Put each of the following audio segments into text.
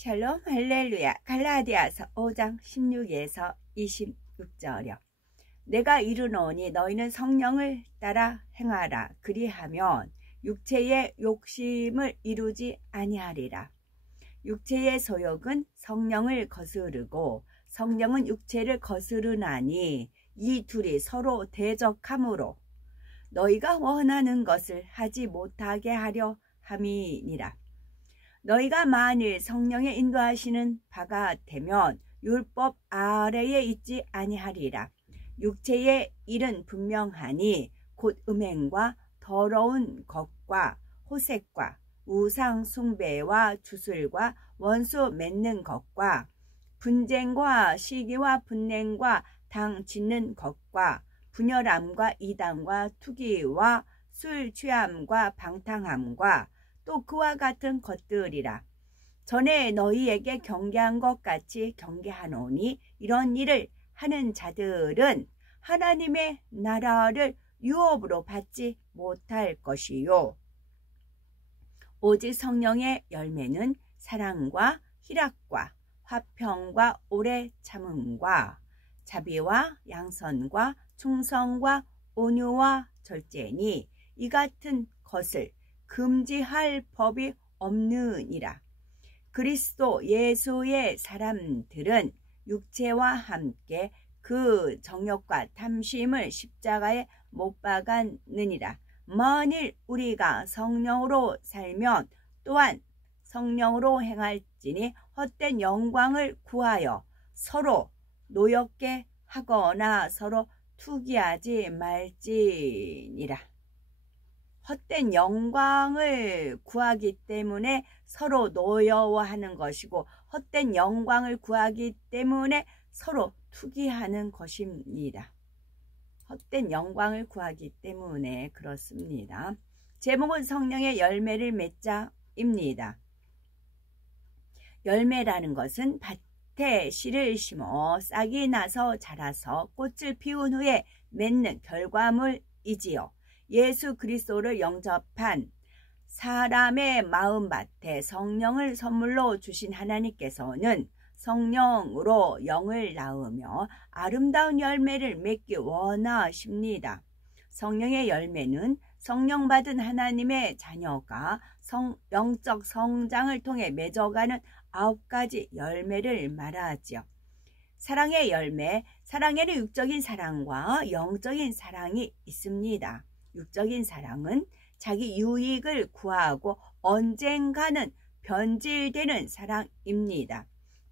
샬롬 할렐루야. 갈라디아서 5장 16에서 26절이요. 내가 이르노니 너희는 성령을 따라 행하라. 그리하면 육체의 욕심을 이루지 아니하리라. 육체의 소욕은 성령을 거스르고 성령은 육체를 거스르나니 이 둘이 서로 대적하므로 너희가 원하는 것을 하지 못하게 하려 함이니라. 너희가 만일 성령의 인도하시는 바가 되면 율법 아래에 있지 아니하리라. 육체의 일은 분명하니 곧 음행과 더러운 것과 호색과 우상 숭배와 주술과 원수 맺는 것과 분쟁과 시기와 분냉과 당 짓는 것과 분열함과 이단과 투기와 술 취함과 방탕함과 또 그와 같은 것들이라. 전에 너희에게 경계한 것 같이 경계하노니 이런 일을 하는 자들은 하나님의 나라를 유업으로 받지 못할 것이요. 오직 성령의 열매는 사랑과 희락과 화평과 오래 참음과 자비와 양선과 충성과 온유와 절제니 이 같은 것을 금지할 법이 없느니라. 그리스도 예수의 사람들은 육체와 함께 그 정욕과 탐심을 십자가에 못 박았느니라. 만일 우리가 성령으로 살면 또한 성령으로 행할지니 헛된 영광을 구하여 서로 노엽게 하거나 서로 투기하지 말지니라. 헛된 영광을 구하기 때문에 서로 노여워하는 것이고 헛된 영광을 구하기 때문에 서로 투기하는 것입니다. 헛된 영광을 구하기 때문에 그렇습니다. 제목은 성령의 열매를 맺자입니다. 열매라는 것은 밭에 씨를 심어 싹이 나서 자라서 꽃을 피운 후에 맺는 결과물이지요. 예수 그리스도를 영접한 사람의 마음밭에 성령을 선물로 주신 하나님께서는 성령으로 영을 낳으며 아름다운 열매를 맺기 원하십니다. 성령의 열매는 성령 받은 하나님의 자녀가 영적 성장을 통해 맺어가는 9가지 열매를 말하지요. 사랑의 열매, 사랑에는 육적인 사랑과 영적인 사랑이 있습니다. 육적인 사랑은 자기 유익을 구하고 언젠가는 변질되는 사랑입니다.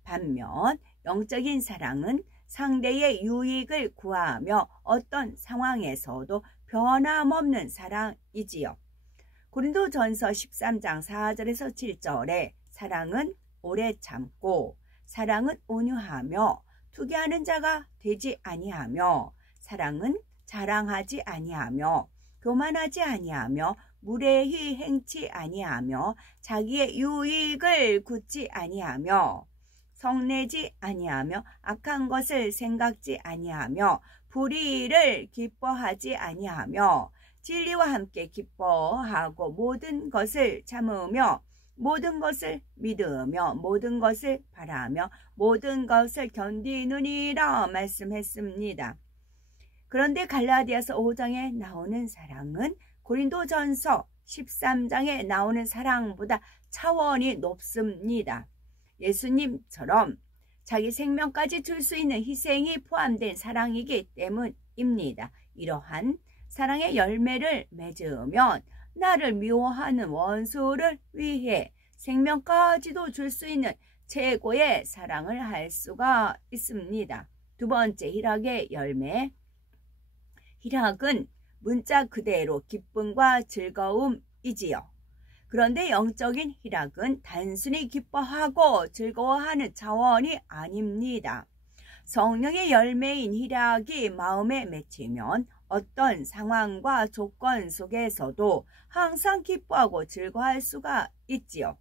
반면 영적인 사랑은 상대의 유익을 구하며 어떤 상황에서도 변함없는 사랑이지요. 고린도전서 13장 4절에서 7절에 사랑은 오래 참고 사랑은 온유하며 투기하는 자가 되지 아니하며 사랑은 자랑하지 아니하며 교만하지 아니하며 무례히 행치 아니하며 자기의 유익을 굳지 아니하며 성내지 아니하며 악한 것을 생각지 아니하며 불의를 기뻐하지 아니하며 진리와 함께 기뻐하고 모든 것을 참으며 모든 것을 믿으며 모든 것을 바라며 모든 것을 견디느니라 말씀했습니다. 그런데 갈라디아서 5장에 나오는 사랑은 고린도전서 13장에 나오는 사랑보다 차원이 높습니다. 예수님처럼 자기 생명까지 줄 수 있는 희생이 포함된 사랑이기 때문입니다. 이러한 사랑의 열매를 맺으면 나를 미워하는 원수를 위해 생명까지도 줄 수 있는 최고의 사랑을 할 수가 있습니다. 두 번째, 희락의 열매. 희락은 문자 그대로 기쁨과 즐거움이지요. 그런데 영적인 희락은 단순히 기뻐하고 즐거워하는 차원이 아닙니다. 성령의 열매인 희락이 마음에 맺히면 어떤 상황과 조건 속에서도 항상 기뻐하고 즐거워할 수가 있지요.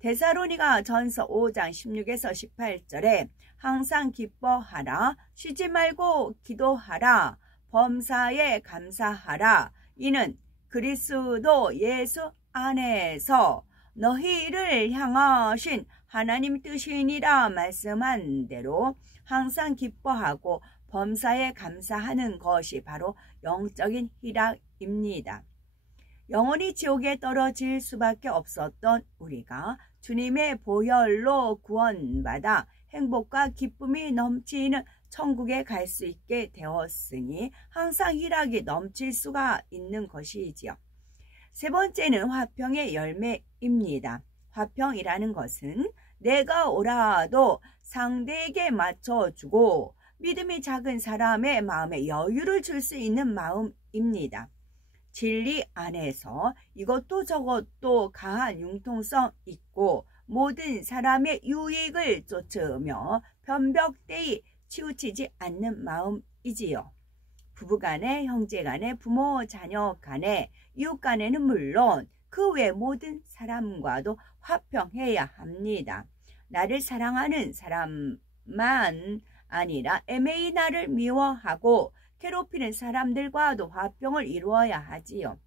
데살로니가 전서 5장 16에서 18절에 항상 기뻐하라, 쉬지 말고 기도하라, 범사에 감사하라. 이는 그리스도 예수 안에서 너희를 향하신 하나님 뜻이니라 말씀한 대로 항상 기뻐하고 범사에 감사하는 것이 바로 영적인 희락입니다. 영원히 지옥에 떨어질 수밖에 없었던 우리가 주님의 보혈로 구원받아 행복과 기쁨이 넘치는 천국에 갈 수 있게 되었으니 항상 희락이 넘칠 수가 있는 것이지요. 세 번째는 화평의 열매입니다. 화평이라는 것은 내가 오라도 상대에게 맞춰주고 믿음이 작은 사람의 마음에 여유를 줄 수 있는 마음입니다. 진리 안에서 이것도 저것도 가한 융통성 있고 모든 사람의 유익을 쫓으며 변벽되이 치우치지 않는 마음이지요. 부부간에, 형제간에, 부모, 자녀간에, 이웃간에는 물론 그 외 모든 사람과도 화평해야 합니다. 나를 사랑하는 사람만 아니라 애매히 나를 미워하고 괴롭히는 사람들과도 화평을 이루어야 하지요.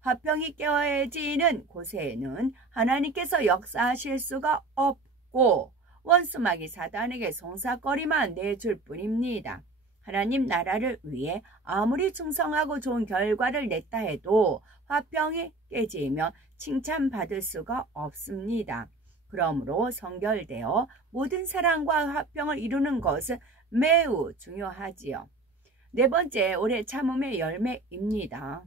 화평이 깨어지는 곳에는 하나님께서 역사하실 수가 없고 원수마귀 사단에게 송사거리만 내줄 뿐입니다. 하나님 나라를 위해 아무리 충성하고 좋은 결과를 냈다 해도 화평이 깨지면 칭찬받을 수가 없습니다. 그러므로 성결되어 모든 사랑과 화평을 이루는 것은 매우 중요하지요. 네 번째, 오래 참음의 열매입니다.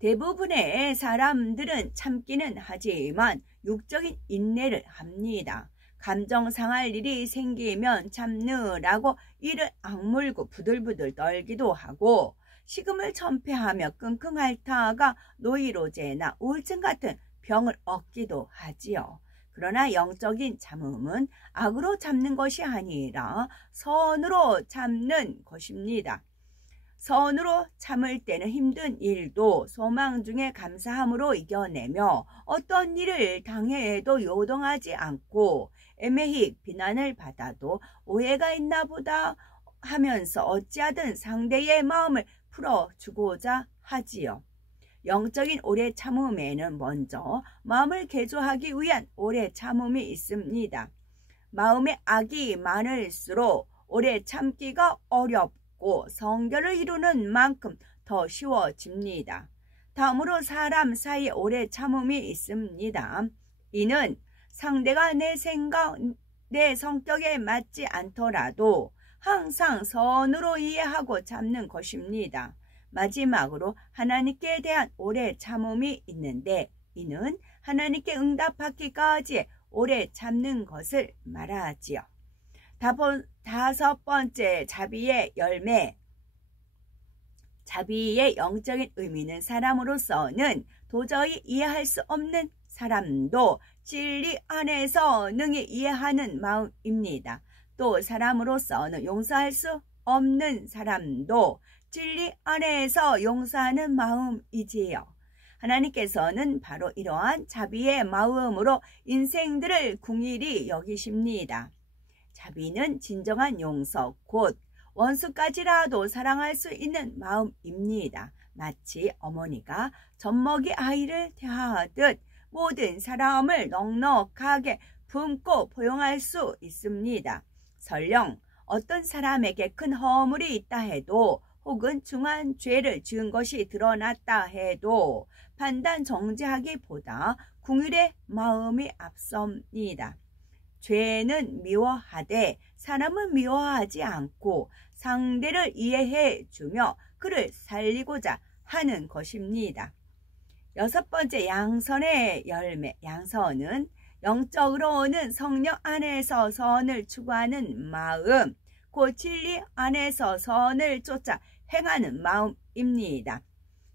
대부분의 사람들은 참기는 하지만 육적인 인내를 합니다. 감정 상할 일이 생기면 참느라고 이를 악물고 부들부들 떨기도 하고 식음을 천폐하며 끙끙 앓다가 노이로제나 우울증 같은 병을 얻기도 하지요. 그러나 영적인 참음은 악으로 참는 것이 아니라 선으로 참는 것입니다. 선으로 참을 때는 힘든 일도 소망 중에 감사함으로 이겨내며 어떤 일을 당해도 요동하지 않고 애매히 비난을 받아도 오해가 있나 보다 하면서 어찌하든 상대의 마음을 풀어주고자 하지요. 영적인 오래 참음에는 먼저 마음을 개조하기 위한 오래 참음이 있습니다. 마음에 악이 많을수록 오래 참기가 어렵고 성결을 이루는 만큼 더 쉬워집니다. 다음으로 사람 사이에 오래 참음이 있습니다. 이는 상대가 내 생각, 내 성격에 맞지 않더라도 항상 선으로 이해하고 참는 것입니다. 마지막으로 하나님께 대한 오래 참음이 있는데 이는 하나님께 응답하기까지 오래 참는 것을 말하지요. 다섯 번째, 자비의 열매. 자비의 영적인 의미는 사람으로서는 도저히 이해할 수 없는 사람도 진리 안에서 능히 이해하는 마음입니다. 또 사람으로서는 용서할 수 없는 사람도 진리 안에서 용서하는 마음이지요. 하나님께서는 바로 이러한 자비의 마음으로 인생들을 궁일이 여기십니다. 자비는 진정한 용서, 곧 원수까지라도 사랑할 수 있는 마음입니다. 마치 어머니가 젖먹이 아이를 대하듯 모든 사람을 넉넉하게 품고 포용할 수 있습니다. 설령 어떤 사람에게 큰 허물이 있다 해도 혹은 중한 죄를 지은 것이 드러났다 해도 판단 정죄하기보다 궁일의 마음이 앞섭니다. 죄는 미워하되 사람은 미워하지 않고 상대를 이해해 주며 그를 살리고자 하는 것입니다. 여섯 번째, 양선의 열매. 양선은 영적으로는 성령 안에서 선을 추구하는 마음, 곧 진리 안에서 선을 쫓아 행하는 마음입니다.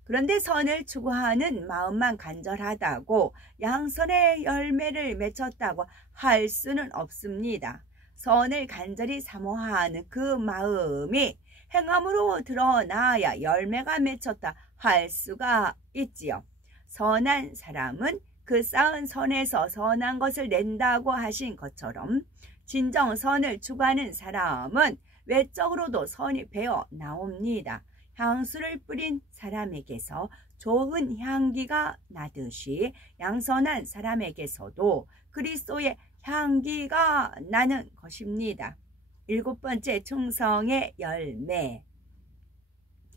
그런데 선을 추구하는 마음만 간절하다고 양선의 열매를 맺혔다고 할 수는 없습니다. 선을 간절히 사모하는 그 마음이 행함으로 드러나야 열매가 맺혔다 할 수가 있지요. 선한 사람은 그 쌓은 선에서 선한 것을 낸다고 하신 것처럼 진정 선을 추구하는 사람은 외적으로도 선이 배어 나옵니다. 향수를 뿌린 사람에게서 좋은 향기가 나듯이 양선한 사람에게서도 그리스도의 향기가 나는 것입니다. 7번째, 충성의 열매.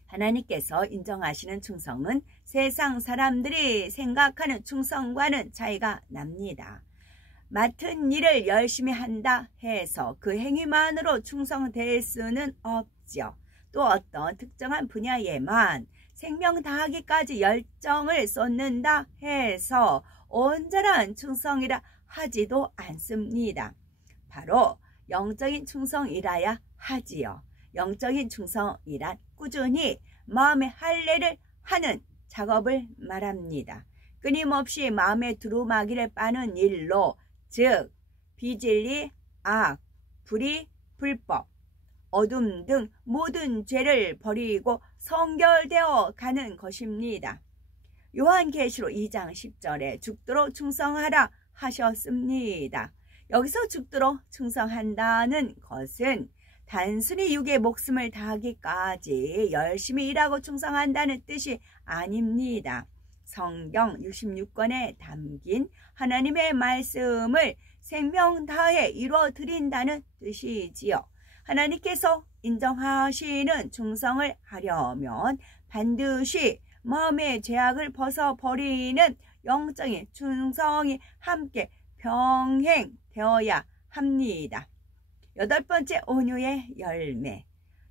하나님께서 인정하시는 충성은 세상 사람들이 생각하는 충성과는 차이가 납니다. 맡은 일을 열심히 한다 해서 그 행위만으로 충성될 수는 없죠. 또 어떤 특정한 분야에만 생명 다하기까지 열정을 쏟는다 해서 온전한 충성이라 하지도 않습니다. 바로 영적인 충성이라야 하지요. 영적인 충성이란 꾸준히 마음의 할례를 하는 작업을 말합니다. 끊임없이 마음에 두루마기를 빠는 일로, 즉 비진리, 악, 불의, 불법, 어둠 등 모든 죄를 버리고 성결되어 가는 것입니다. 요한계시록 2장 10절에 죽도록 충성하라 하셨습니다. 여기서 죽도록 충성한다는 것은 단순히 육의 목숨을 다하기까지 열심히 일하고 충성한다는 뜻이 아닙니다. 성경 66권에 담긴 하나님의 말씀을 생명 다해 이루어 드린다는 뜻이지요. 하나님께서 인정하시는 충성을 하려면 반드시 마음의 죄악을 벗어버리는 영적인 충성이 함께 병행되어야 합니다. 8번째, 온유의 열매.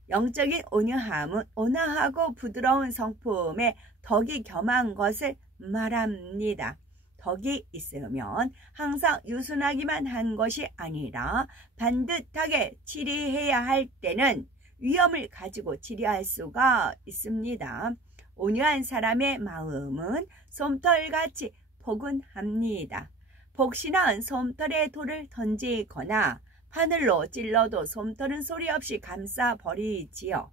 영적인 온유함은 온화하고 부드러운 성품에 덕이 겸한 것을 말합니다. 덕이 있으면 항상 유순하기만 한 것이 아니라 반듯하게 치리해야 할 때는 위엄을 가지고 치리할 수가 있습니다. 온유한 사람의 마음은 솜털같이 포근합니다. 복신한 솜털에 돌을 던지거나 바늘로 찔러도 솜털은 소리 없이 감싸버리지요.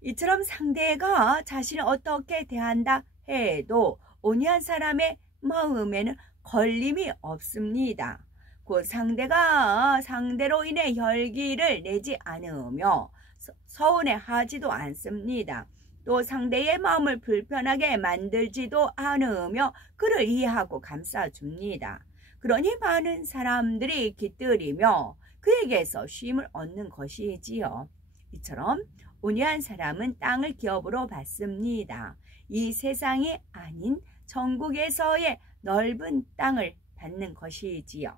이처럼 상대가 자신을 어떻게 대한다 해도 온유한 사람의 마음에는 걸림이 없습니다. 곧 상대로 인해 혈기를 내지 않으며 서운해하지도 않습니다. 또 상대의 마음을 불편하게 만들지도 않으며 그를 이해하고 감싸줍니다. 그러니 많은 사람들이 깃들이며 그에게서 쉼을 얻는 것이지요. 이처럼 온유한 사람은 땅을 기업으로 받습니다. 이 세상이 아닌 천국에서의 넓은 땅을 받는 것이지요.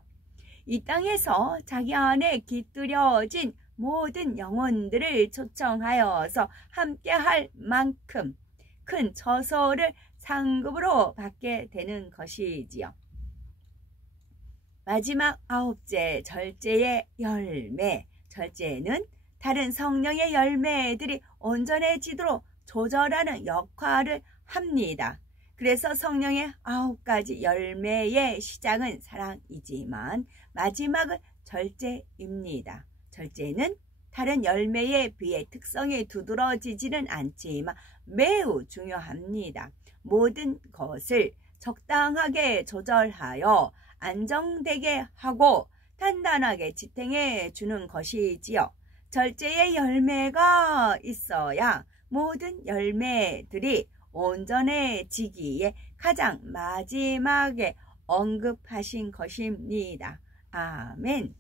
이 땅에서 자기 안에 깃들여진 모든 영혼들을 초청하여서 함께할 만큼 큰 처소를 상급으로 받게 되는 것이지요. 마지막 9째, 절제의 열매. 절제는 다른 성령의 열매들이 온전해지도록 조절하는 역할을 합니다. 그래서 성령의 9가지 열매의 시작은 사랑이지만 마지막은 절제입니다. 절제는 다른 열매에 비해 특성이 두드러지지는 않지만 매우 중요합니다. 모든 것을 적당하게 조절하여 안정되게 하고 단단하게 지탱해 주는 것이지요. 절제의 열매가 있어야 모든 열매들이 온전해지기에 가장 마지막에 언급하신 것입니다. 아멘.